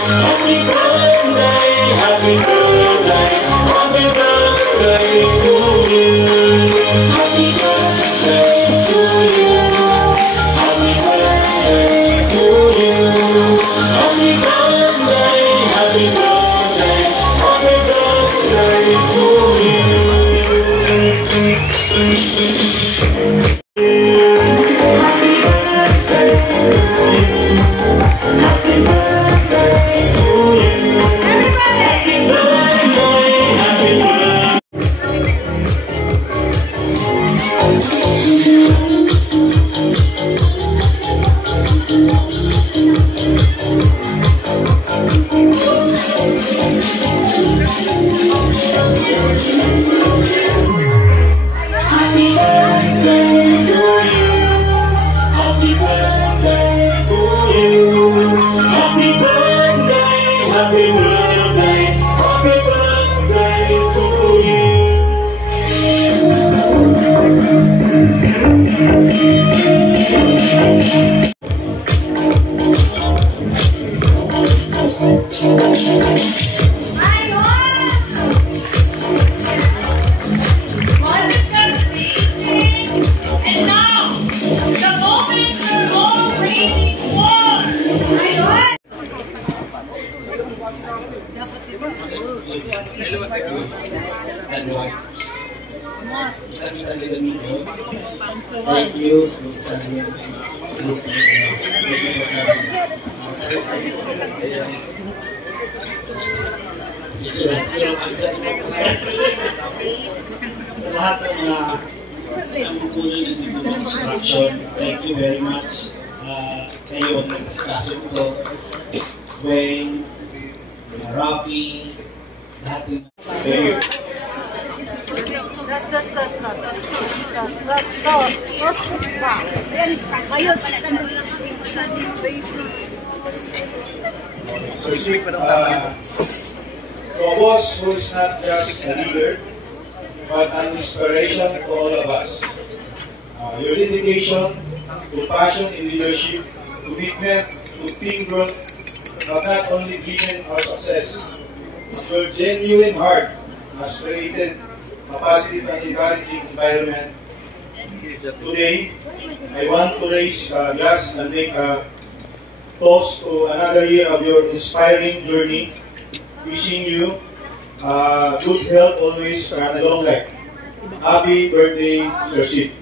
Happy birthday, happy birthday, happy birthday to you. Happy birthday to you. Happy birthday to you. Happy birthday, happy birthday, happy birthday to you. Thank you. Sa lahat ng mga namupunin ng dito construction, thank you very much. Kayo ang nag-discussion ko. Wayne, Rafi, lahat ng... Thank you. To a boss who is not just a leader, but an inspiration to all of us. Your dedication to passion in leadership, commitment to team growth, have not only driven our success, your genuine heart has created a positive and encouraging environment. Today, I want to raise a glass and make a toast to another year of your inspiring journey. Wishing you good health always and a long life. Happy birthday, Sir Sid.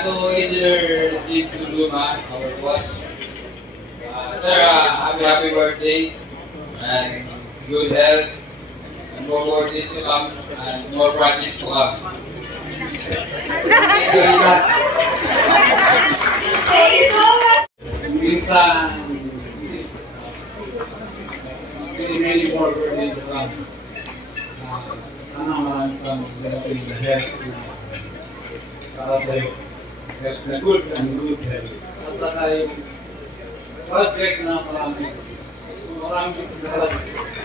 To Engineer Sid Luma, our boss. Sir, happy birthday and good health and more birthdays to come and more projects to come. Minsan, many more birthdays to come. Marami pang dating na health para sa'yo. Na good and good health. At saka yung project na marami.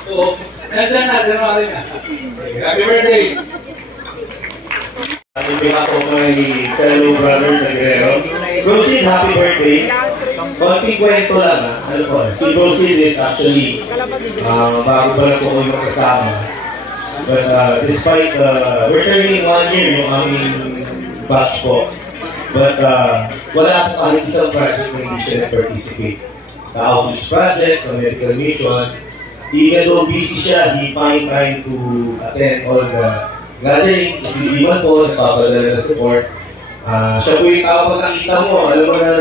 So, nandiyan na, January na. Happy birthday! On behalf of my fellow brothers and Guerrero, Brosid, happy birthday. Konting kwento lang ano po, si Brosid is actually bago pa lang po ko yung kasama. But despite we're turning 1 year yung aming batch po. But wala po kahit isang project na hindi siya na-participate. Sa outreach project, sa medical mission, even though busy siya, he find time to attend all the gatherings. Hindi man po, nagpapadala ng support. Siya po yung tao pag nakita mo, alam mo na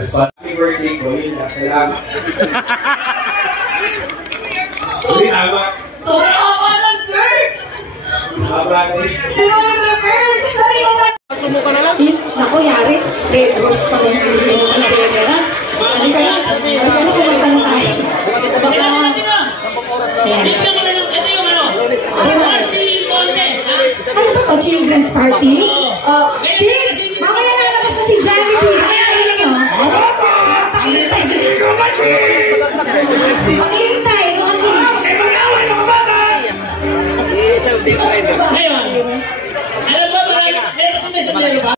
respond. birthday ko. Yun lang. Salamat. Uy, tama. Sobrang haba nun, sir! Haba na Hindi ko na-prepare! Sorry, naman! Naku, yari. Red Rose pa rin yung general. Ano ka lang? Pumunta na tayo. Bigyan mo na ng, ito yung ano, Burasi Contest, ha? Ano ba to? Children's party? Kids! Mamaya nalabas na si Johnny P. Ano kayo nyo? Pakita